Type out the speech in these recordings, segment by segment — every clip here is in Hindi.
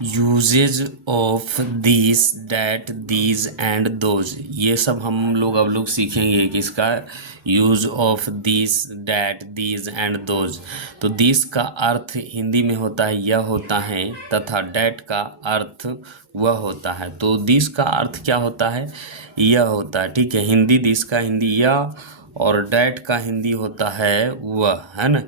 Usage of this that these and those, ये सब हम लोग अब लोग सीखेंगे कि इसका use of this that these and those. तो दिस का अर्थ हिंदी में होता है यह होता है, तथा डैट का अर्थ वह होता है। तो दिस का अर्थ क्या होता है? यह होता है, ठीक है। हिंदी दिस का हिंदी यह, और डैट का हिंदी होता है वह, है ना।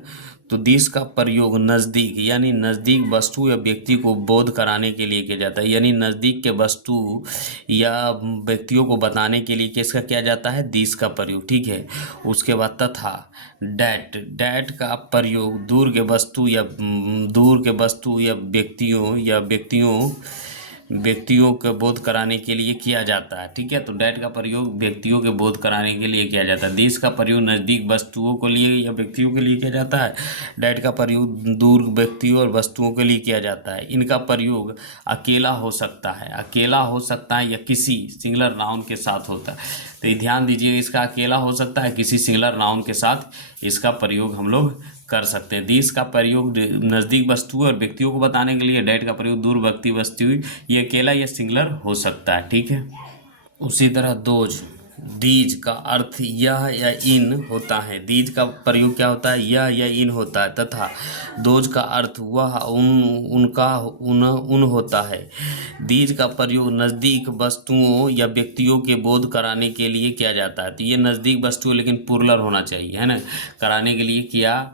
तो दिस का प्रयोग नज़दीक यानी नज़दीक वस्तु या व्यक्ति को बोध कराने के लिए किया जाता है, यानी नज़दीक के वस्तु या व्यक्तियों को बताने के लिए किसका किया जाता है? दिस का प्रयोग, ठीक है। उसके बाद तथा डैट, डैट का प्रयोग दूर के वस्तु या दूर के वस्तु या व्यक्तियों का बोध कराने के लिए किया जाता है, ठीक है। तो डैट का प्रयोग व्यक्तियों के बोध कराने के लिए किया जाता है। दिस का प्रयोग नज़दीक वस्तुओं के लिए या व्यक्तियों के लिए किया जाता है। डैट का प्रयोग दूर व्यक्तियों और वस्तुओं के लिए किया जाता है। इनका प्रयोग अकेला हो सकता है, या किसी सिंगुलर नाउन के साथ होता है। तो ये ध्यान दीजिए, इसका अकेला हो सकता है, किसी सिंगुलर नाउन के साथ इसका प्रयोग हम लोग कर सकते हैं। दिस का प्रयोग नज़दीक वस्तुओं और व्यक्तियों को बताने के लिए, डैट का प्रयोग दूर व्यक्ति वस्तु, ये अकेला या सिंगुलर हो सकता है, ठीक है। उसी तरह दोज, दीज का अर्थ यह या इन होता है। दीज का प्रयोग क्या होता है? यह या इन होता है। तथा दोज का अर्थ वह उन होता है। दीज का प्रयोग नज़दीक वस्तुओं या व्यक्तियों के बोध कराने के लिए किया जाता है। तो ये नज़दीक वस्तु लेकिन प्लुरल होना चाहिए, है ना, कराने के लिए किया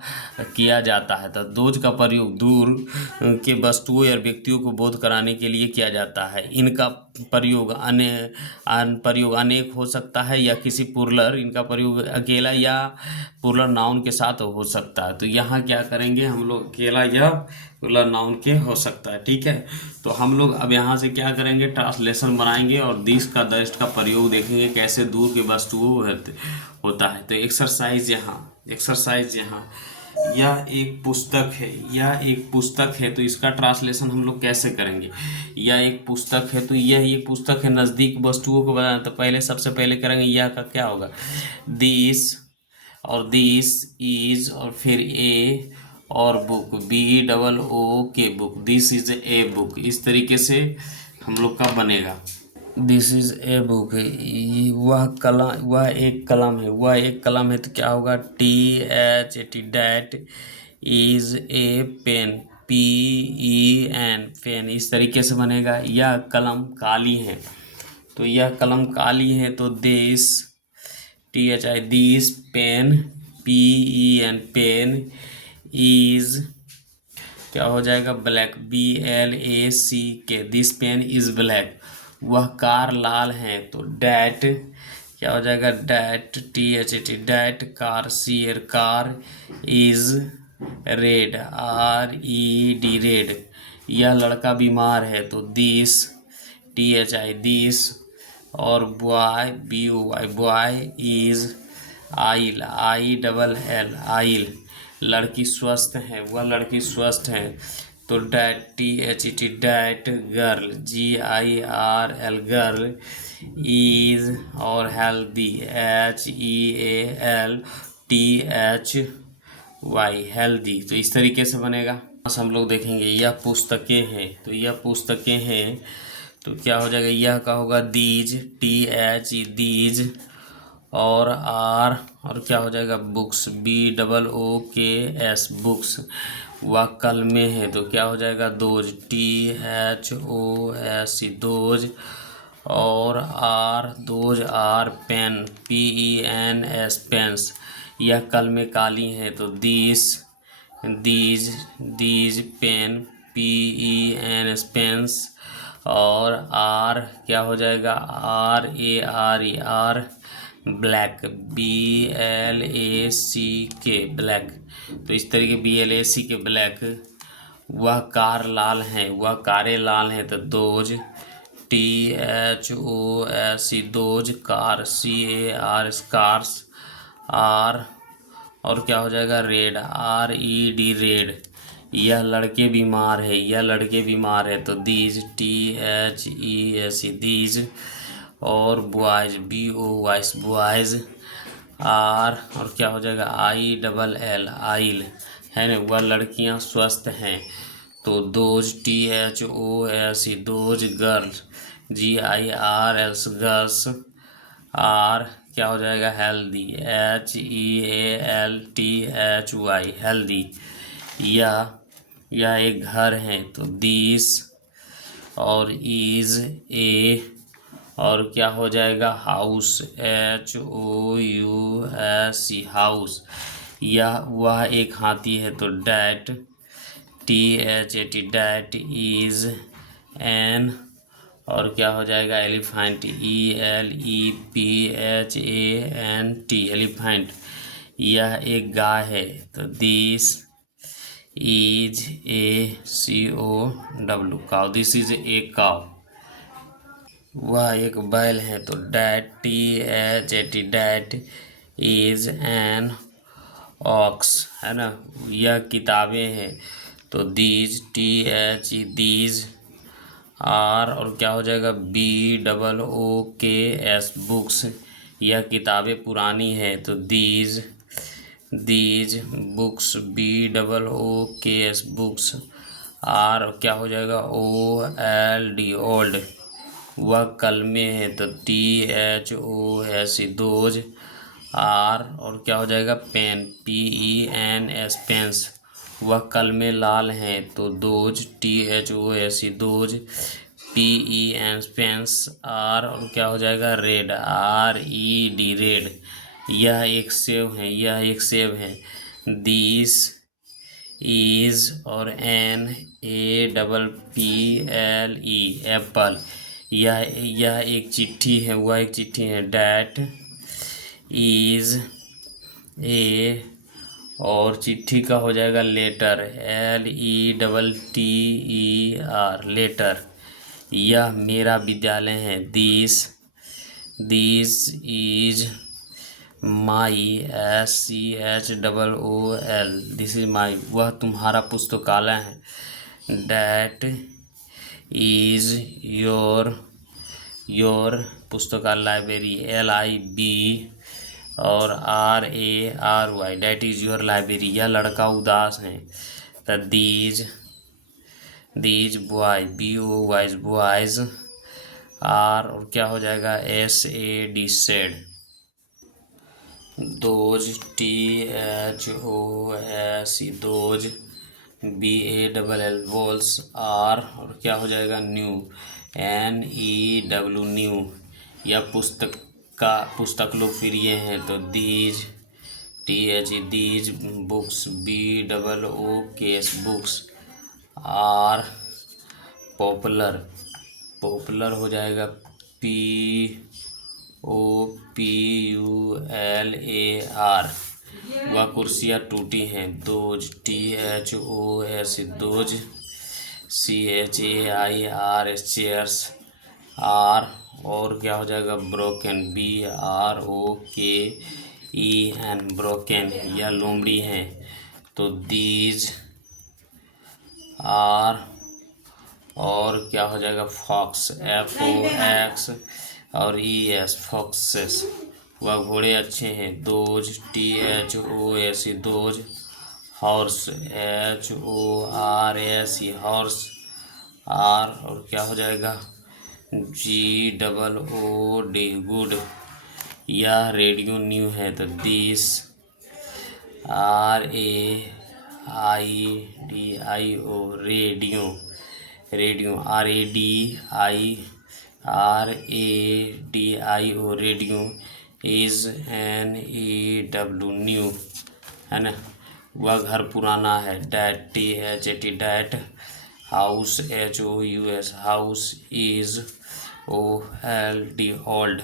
जाता है। तो दोज का प्रयोग दूर के वस्तुओं या व्यक्तियों को बोध कराने के लिए किया जाता है। इनका प्रयोग अनेक हो सकता है या किसी प्लुरल, इनका प्रयोग अकेला या प्लुरल नाउन के साथ हो सकता है। तो यहाँ क्या करेंगे हम लोग? अकेला या प्लुरल नाउन के हो सकता है, ठीक है। तो हम लोग अब यहाँ से क्या करेंगे? ट्रांसलेशन बनाएंगे और दिस का दस्ट का प्रयोग देखेंगे कैसे दूर के वस्तुओं होता है। तो एक्सरसाइज यहाँ, यह एक पुस्तक है, तो इसका ट्रांसलेशन हम लोग कैसे करेंगे? यह एक पुस्तक है, तो यह एक पुस्तक है, नज़दीक वस्तुओं को बताना। तो पहले सबसे पहले करेंगे यह का क्या होगा? दिस, और दिस इज, और फिर ए, और book, BOOK book, this is a book. इस तरीके से हम लोग का बनेगा। दिस इज ए बुक, वह एक कलम है, तो क्या होगा? THAT, that is a pen, PEN, pen. इस तरीके से बनेगा। यह कलम काली है, तो यह कलम काली है, तो this, THI, this pen, PEN, pen, is क्या हो जाएगा? Black, BLACK, this pen is black. वह कार लाल है, तो डैट क्या हो जाएगा? That, THAT, that car, CR, car is red, RED, red. यह लड़का बीमार है, तो दिस, THI, दिस, और boy, BOY, boy is ill, ILL, ill. लड़की स्वस्थ है, वह लड़की स्वस्थ है, तो that, THET, that girl, GIRL, girl is, और हेल्दी, HEALTHY, हेल्दी। तो इस तरीके से बनेगा। हम लोग देखेंगे यह पुस्तकें हैं, तो यह पुस्तकें हैं, तो क्या हो जाएगा? यह का होगा दीज, THE, दीज, और आर, और क्या हो जाएगा? Books, BOOKS, books. वह कल में है, तो क्या हो जाएगा? दोज, THOS, दोज, और are, those are, pens, PENS, pens. यह कल में काली है, तो दीज पेन, PENS, पेन्स, और आर क्या हो जाएगा? RARE, are, black, BLACK, black. तो इस तरीके BLACK, ब्लैक। वह कार लाल है, वह कारें लाल हैं, तो those, THOS, those, car, CAR, cars, are, और क्या हो जाएगा? Red, RED, red. यह लड़के बीमार है, तो दीज, THES, दीज, और बॉयज, BOYS, बॉयज, आर, और क्या हो जाएगा? ILL, आइल, है ना। वह लड़कियां स्वस्थ हैं, तो those THOS those girl GIRLS girls are क्या हो जाएगा हेल्दी HEALTHY हेल्दी। यह एक घर है तो दिस और इज ए और क्या हो जाएगा हाउस HOUS हाउस। वह एक हाथी है तो that THAT that is an और क्या हो जाएगा एलिफेंट ELEPHANT एलिफेंट। यह एक गाय है तो this is a COW cow this is a cow. वह एक बैल है तो that THAT that is an ox है ना। यह किताबें हैं तो दीज दीज आर और क्या हो जाएगा BOOKS बुक्स। यह किताबें पुरानी है तो these books BOOKS books are क्या हो जाएगा OLD ओल्ड। वह कलमे है तो THOS दोज आर और क्या हो जाएगा पेन PENS पेंस। वह कलमे लाल हैं तो those THOS those PENS pens are और क्या हो जाएगा रेड RED रेड। यह एक सेब है दिस इज और NAPPLE एप्पल। यह एक चिट्ठी है डैट इज ए और चिट्ठी का हो जाएगा लेटर LETTER लेटर। यह मेरा विद्यालय है this is my SCHOOL this is my. वह तुम्हारा पुस्तकालय है डैट इज योर पुस्तकालय लाइब्रेरी LIB और RARY that is your library. यह लड़का उदास है तो these boy BOYS boys are और क्या हो जाएगा SAD sad. Those THOS those BALL balls are और क्या हो जाएगा न्यू NEW न्यू। यह पुस्तक लोकप्रिय हैं तो these these books BOOKS books are popular हो जाएगा POPULAR। वह कुर्सियाँ टूटी हैं those THOS those CHAIRS chairs are और क्या हो जाएगा ब्रोकन BROKEN ब्रोकन। यह लोमड़ी है तो दीज आर और क्या हो जाएगा फॉक्स FOX और ES फॉक्सेस। वह घोड़े अच्छे हैं those THOS those horse HORS horse are और क्या हो जाएगा GOOD गुड। यह रेडियो न्यू है तो this RAIDIO radio RADIO radio is NEW new है ना। वह घर पुराना है that THAT that house HOUS house is OLD old.